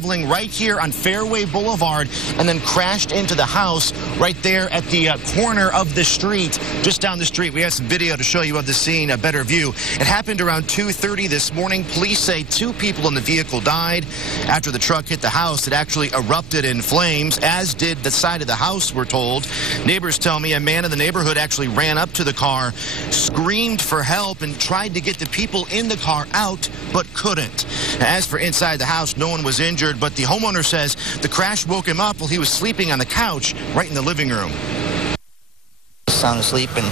traveling right here on Fairway Boulevard and then crashed into the house right there at the corner of the street, just down the street. We have some video to show you of the scene, a better view. It happened around 2:30 this morning. Police say 2 people in the vehicle died. After the truck hit the house, it actually erupted in flames, as did the side of the house, we're told. Neighbors tell me a man in the neighborhood actually ran up to the car, screamed for help, and tried to get the people in the car out, but couldn't. As for inside the house, no one was injured, but the homeowner says the crash woke him up while he was sleeping on the couch right in the living room. Sound asleep, and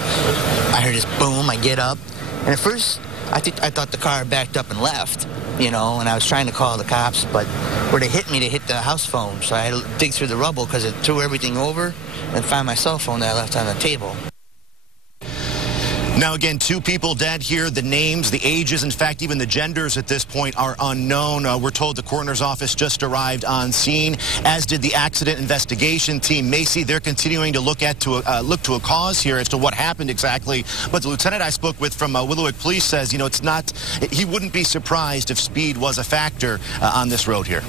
I heard this boom. I get up, and at first I thought the car backed up and left, you know, and I was trying to call the cops, but where they hit me, they hit the house phone, so I had to dig through the rubble because it threw everything over and find my cell phone that I left on the table. Now, again, 2 people dead here. The names, the ages, in fact, even the genders at this point are unknown. We're told the coroner's office just arrived on scene, as did the accident investigation team. Macy, they're continuing to look to a cause here as to what happened exactly. But the lieutenant I spoke with from Willowick Police says, you know, he wouldn't be surprised if speed was a factor on this road here.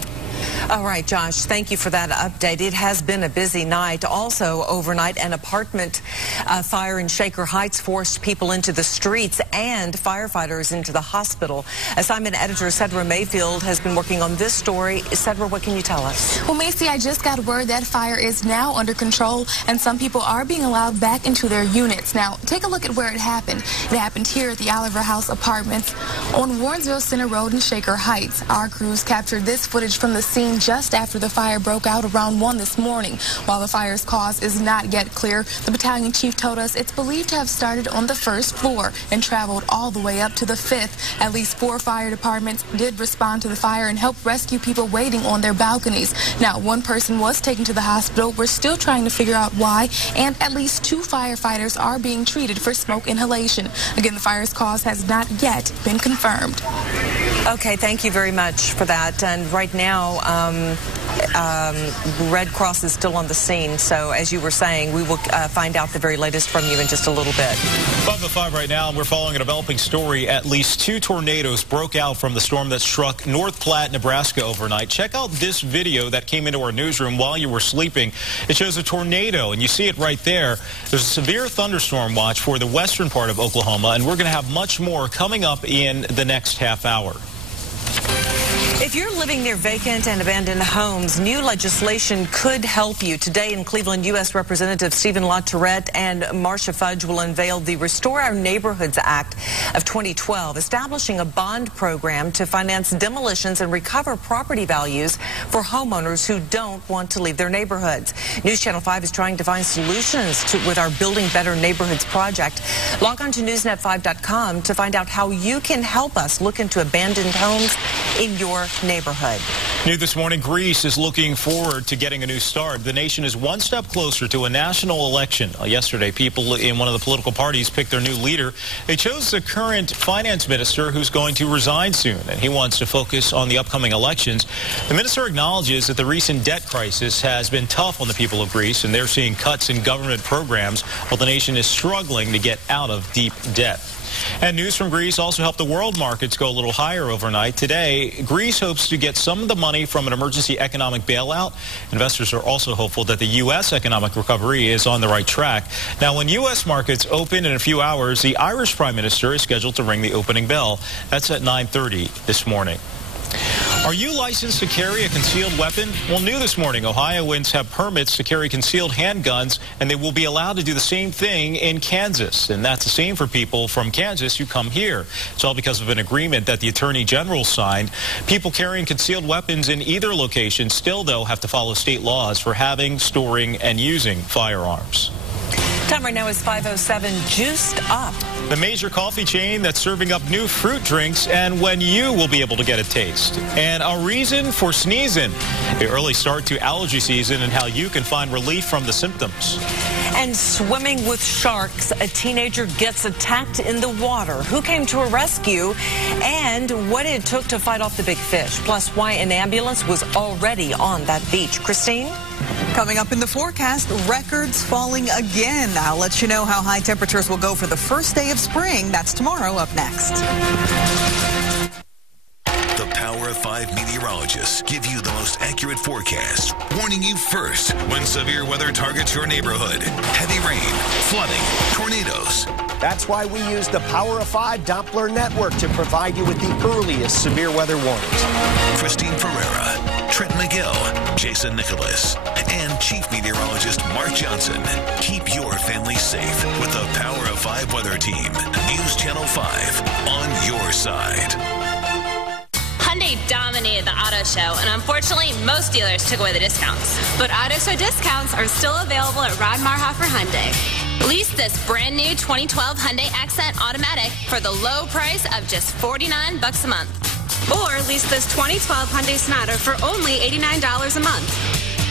All right, Josh, thank you for that update. It has been a busy night. Also, overnight, an apartment fire in Shaker Heights forced people into the streets and firefighters into the hospital. Assignment editor Cedra Mayfield has been working on this story. Cedra, what can you tell us? Well, Macy, I just got word that fire is now under control, and some people are being allowed back into their units. Now, take a look at where it happened. It happened here at the Oliver House Apartments on Warrensville Center Road in Shaker Heights. Our crews captured this footage from the scene just after the fire broke out around 1 this morning. While the fire's cause is not yet clear, the battalion chief told us it's believed to have started on the 1st floor and traveled all the way up to the 5th. At least 4 fire departments did respond to the fire and help rescue people waiting on their balconies. Now, 1 person was taken to the hospital. We're still trying to figure out why, and at least 2 firefighters are being treated for smoke inhalation. Again, the fire's cause has not yet been confirmed. Okay, thank you very much for that. And right now, Red Cross is still on the scene. So as you were saying, we will find out the very latest from you in just a little bit. 5:05 right now, and we're following a developing story. At least 2 tornadoes broke out from the storm that struck North Platte, Nebraska overnight. Check out this video that came into our newsroom while you were sleeping. It shows a tornado, and you see it right there. There's a severe thunderstorm watch for the western part of Oklahoma, and we're going to have much more coming up in the next half hour. If you're living near vacant and abandoned homes, new legislation could help you. Today in Cleveland, U.S. Representative Stephen LaTourette and Marcia Fudge will unveil the Restore Our Neighborhoods Act of 2012, establishing a bond program to finance demolitions and recover property values for homeowners who don't want to leave their neighborhoods. News Channel 5 is trying to find solutions with our Building Better Neighborhoods project. Log on to newsnet5.com to find out how you can help us look into abandoned homes in your neighborhood. New this morning, Greece is looking forward to getting a new start. The nation is one step closer to a national election. Yesterday, people in one of the political parties picked their new leader. They chose the current finance minister, who's going to resign soon, and he wants to focus on the upcoming elections. The minister acknowledges that the recent debt crisis has been tough on the people of Greece, and they're seeing cuts in government programs while the nation is struggling to get out of deep debt. And news from Greece also helped the world markets go a little higher overnight. Today, Greece hopes to get some of the money from an emergency economic bailout. Investors are also hopeful that the U.S. economic recovery is on the right track. Now, when U.S. markets open in a few hours, the Irish Prime Minister is scheduled to ring the opening bell. That's at 9:30 this morning. Are you licensed to carry a concealed weapon? Well, new this morning, Ohioans have permits to carry concealed handguns, and they will be allowed to do the same thing in Kansas. And that's the same for people from Kansas who come here. It's all because of an agreement that the Attorney General signed. People carrying concealed weapons in either location still, though, have to follow state laws for having, storing, and using firearms. Time right now is 5:07. Juiced Up. The major coffee chain that's serving up new fruit drinks, and when you will be able to get a taste. And a reason for sneezing. The early start to allergy season and how you can find relief from the symptoms. And swimming with sharks. A teenager gets attacked in the water. Who came to her rescue? And what it took to fight off the big fish. Plus, why an ambulance was already on that beach. Christine? Coming up in the forecast, records falling again. I'll let you know how high temperatures will go for the first day of spring. That's tomorrow. Up next. The Power of 5. 5 meteorologists give you the most accurate forecast, warning you first when severe weather targets your neighborhood. Heavy rain, flooding, tornadoes. That's why we use the Power of 5 Doppler network to provide you with the earliest severe weather warnings. Christine Ferreira, Trent McGill, Jason Nicholas, and Chief Meteorologist Mark Johnson. Keep your family safe with the Power of 5 weather team. News Channel 5 on your side. Hyundai dominated the auto show, and unfortunately, most dealers took away the discounts. But auto show discounts are still available at Rod Marhofer Hyundai. Lease this brand new 2012 Hyundai Accent Automatic for the low price of just $49 a month. Or lease this 2012 Hyundai Sonata for only $89 a month.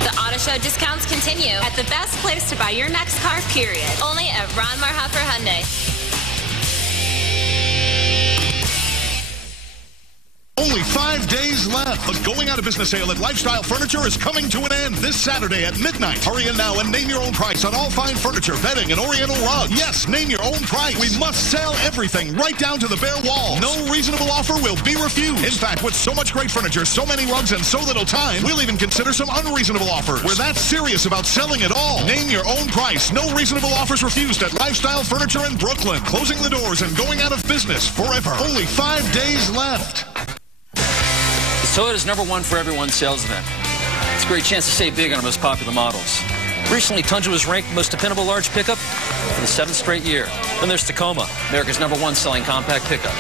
The auto show discounts continue at the best place to buy your next car, period. Only at Ron Marhofer Hyundai. Only 5 days left. The going out of business sale at Lifestyle Furniture is coming to an end this Saturday at midnight. Hurry in now and name your own price on all fine furniture, bedding, and oriental rugs. Yes, name your own price. We must sell everything right down to the bare walls. No reasonable offer will be refused. In fact, with so much great furniture, so many rugs, and so little time, we'll even consider some unreasonable offers. We're that serious about selling it all. Name your own price. No reasonable offers refused at Lifestyle Furniture in Brooklyn. Closing the doors and going out of business forever. Only 5 days left. Toyota's #1 for everyone sales event. It's a great chance to save big on our most popular models. Recently, Tundra was ranked most dependable large pickup for the 7th straight year. Then there's Tacoma, America's #1 selling compact pickup.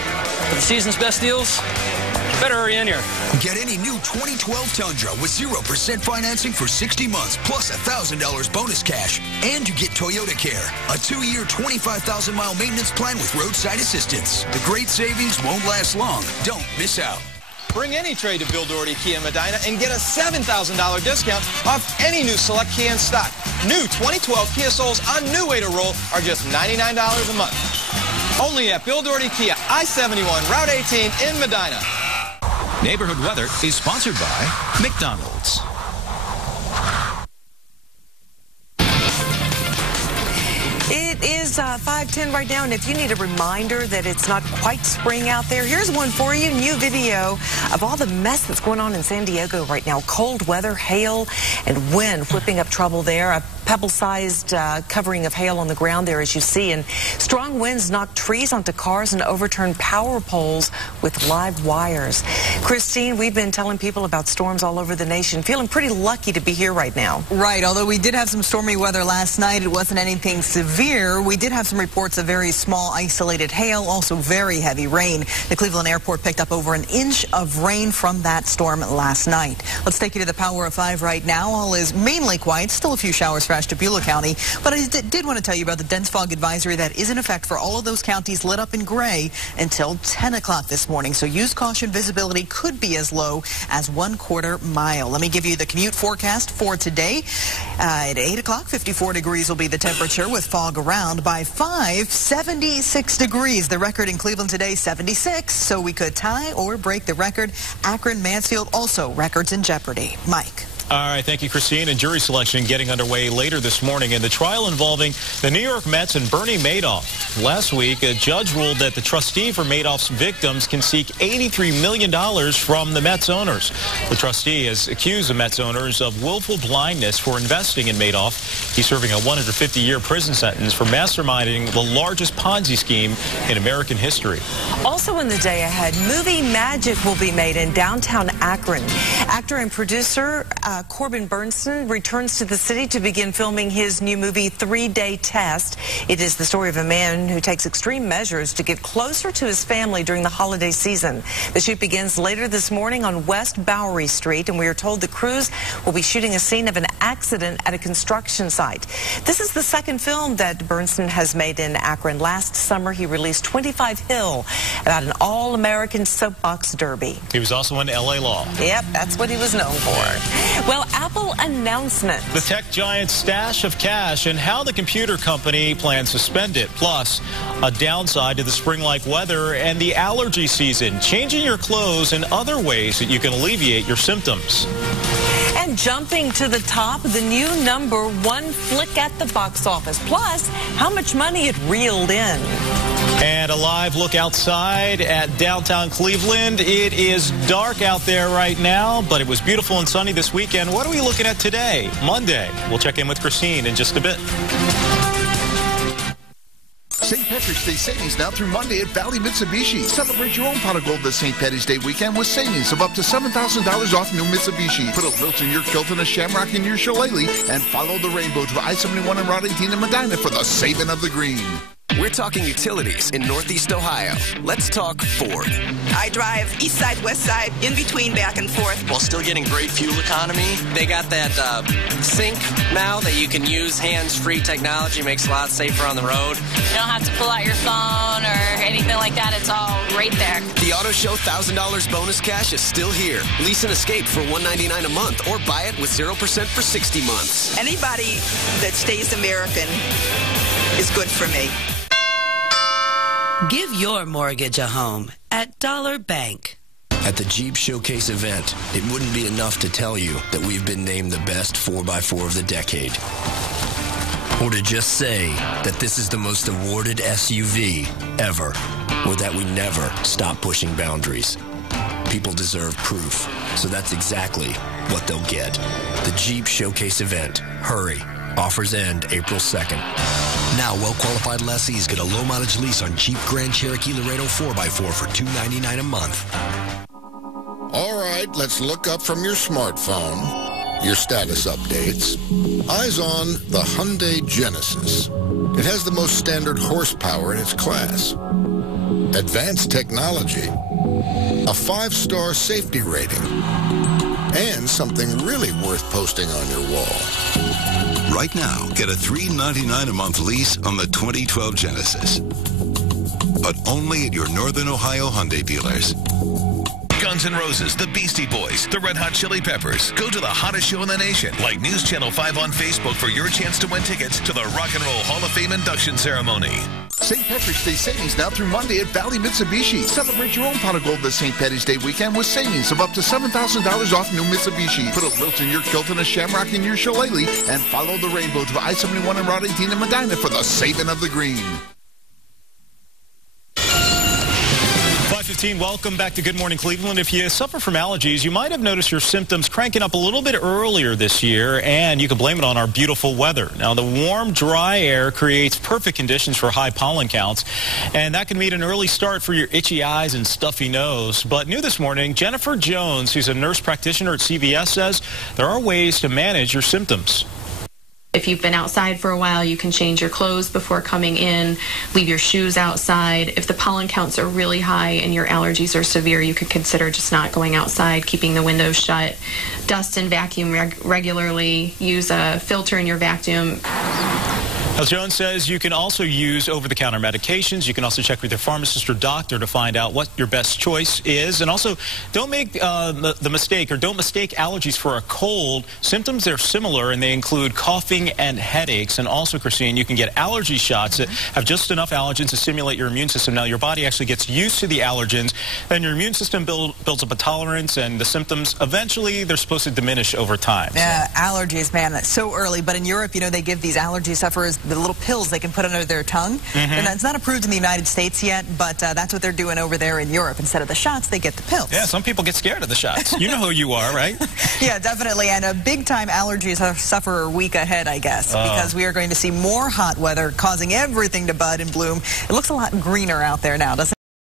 For the season's best deals, you better hurry in here. Get any new 2012 Tundra with 0% financing for 60 months plus $1,000 bonus cash. And you get Toyota Care, a 2-year, 25,000-mile maintenance plan with roadside assistance. The great savings won't last long. Don't miss out. Bring any trade to Bill Doherty Kia Medina and get a $7,000 discount off any new select Kia in stock. New 2012 Kia Souls on New Way to Roll are just $99 a month. Only at Bill Doherty Kia, I-71, Route 18 in Medina. Neighborhood Weather is sponsored by McDonald's. It is 5:10 right now, and if you need a reminder that it's not quite spring out there, here's one for you. New video of all the mess that's going on in San Diego right now. Cold weather, hail, and wind whipping up trouble there. A pebble-sized covering of hail on the ground there, as you see, and strong winds knocked trees onto cars and overturned power poles with live wires. Christine, we've been telling people about storms all over the nation. Feeling pretty lucky to be here right now. Right, although we did have some stormy weather last night, it wasn't anything severe. We did have some reports of very small isolated hail, also very heavy rain. The Cleveland airport picked up over an inch of rain from that storm last night. Let's take you to the Power of 5 right now. All is mainly quiet, still a few showers for Ashtabula County, but I did want to tell you about the dense fog advisory that is in effect for all of those counties lit up in gray until 10 o'clock this morning. So use caution. Visibility could be as low as 1/4 mile. Let me give you the commute forecast for today. At 8 o'clock, 54 degrees will be the temperature with fog around. By 5, 76 degrees. The record in Cleveland today, 76. So we could tie or break the record. Akron, Mansfield, also records in jeopardy. Mike. All right, thank you, Christine. And jury selection getting underway later this morning in the trial involving the New York Mets and Bernie Madoff. Last week, a judge ruled that the trustee for Madoff's victims can seek $83 million from the Mets owners. The trustee has accused the Mets owners of willful blindness for investing in Madoff. He's serving a 150-year prison sentence for masterminding the largest Ponzi scheme in American history. Also in the day ahead, movie magic will be made in downtown Akron. Actor and producer Corbin Bernsen returns to the city to begin filming his new movie, 3-Day Test. It is the story of a man who takes extreme measures to get closer to his family during the holiday season. The shoot begins later this morning on West Bowery Street, and we are told the crews will be shooting a scene of an accident at a construction site. This is the second film that Bernsen has made in Akron. Last summer, he released 25 Hill, about an all-American soapbox derby. He was also in L.A. Law. Yep, that's what he was known for. Well, Apple announcement. The tech giant's stash of cash and how the computer company plans to spend it. Plus, a downside to the spring-like weather and the allergy season. Changing your clothes and other ways that you can alleviate your symptoms. And jumping to the top, the new #1 flick at the box office. Plus, how much money it reeled in. And a live look outside at downtown Cleveland. It is dark out there right now, but it was beautiful and sunny this weekend. What are we looking at today, Monday? We'll check in with Christine in just a bit. St. Patrick's Day savings now through Monday at Valley Mitsubishi. Celebrate your own pot of gold this St. Patty's Day weekend with savings of up to $7,000 off new Mitsubishi. Put a lilt in your kilt and a shamrock in your shillelagh and follow the rainbow to I-71 and Route 18 in Medina for the saving of the green. We're talking utilities in Northeast Ohio. Let's talk Ford. I drive east side, west side, in between, back and forth. While still getting great fuel economy. They got that sync now that you can use hands-free technology. Makes it a lot safer on the road. You don't have to pull out your phone or anything like that. It's all right there. The Auto Show $1,000 bonus cash is still here. Lease an Escape for $199 a month or buy it with 0% for 60 months. Anybody that stays American is good for me. Give your mortgage a home at Dollar Bank. At the Jeep Showcase event, it wouldn't be enough to tell you that we've been named the best 4x4 of the decade. Or to just say that this is the most awarded SUV ever. Or that we never stop pushing boundaries. People deserve proof, so that's exactly what they'll get. The Jeep Showcase event. Hurry. Offers end April 2nd. Now, well-qualified lessees get a low-mileage lease on Jeep Grand Cherokee Laredo 4x4 for $299 a month. All right, let's look up from your smartphone your status updates. Eyes on the Hyundai Genesis. It has the most standard horsepower in its class. Advanced technology. A 5-star safety rating. And something really worth posting on your wall. Right now, get a $399 a month lease on the 2012 Genesis. But only at your Northern Ohio Hyundai dealers. Guns N' Roses, the Beastie Boys, the Red Hot Chili Peppers. Go to the hottest show in the nation, like News Channel 5 on Facebook for your chance to win tickets to the Rock and Roll Hall of Fame induction ceremony. St. Patrick's Day savings now through Monday at Valley Mitsubishi. Celebrate your own pot of gold this St. Patty's Day weekend with savings of up to $7,000 off new Mitsubishi. Put a lilt in your kilt and a shamrock in your shillelagh and follow the rainbow to I-71 and Route 18 in Medina for the saving of the green. 5:15, welcome back to Good Morning Cleveland. If you suffer from allergies, you might have noticed your symptoms cranking up a little bit earlier this year, and you can blame it on our beautiful weather. Now, the warm, dry air creates perfect conditions for high pollen counts, and that can mean an early start for your itchy eyes and stuffy nose. But new this morning, Jennifer Jones, who's a nurse practitioner at CVS, says there are ways to manage your symptoms. If you've been outside for a while, you can change your clothes before coming in, leave your shoes outside. If the pollen counts are really high and your allergies are severe, you could consider just not going outside, keeping the windows shut. Dust and vacuum regularly. Use a filter in your vacuum. As Jones says, you can also use over-the-counter medications. You can also check with your pharmacist or doctor to find out what your best choice is. And also, don't make the mistake, or don't mistake allergies for a cold. Symptoms are similar, and they include coughing and headaches. And also, Christine, you can get allergy shots that have just enough allergens to stimulate your immune system. Now, your body actually gets used to the allergens, then your immune system builds up a tolerance, and the symptoms, eventually, they're supposed to diminish over time. Yeah, allergies, man, that's so early. But in Europe, you know, they give these allergy sufferers the little pills they can put under their tongue. And it's not approved in the United States yet, but that's what they're doing over there in Europe. Instead of the shots, they get the pills. Yeah, some people get scared of the shots. You know who you are, right? Yeah, definitely. And a big-time allergy sufferer week ahead, I guess, because we are going to see more hot weather causing everything to bud and bloom. It looks a lot greener out there now, doesn't it?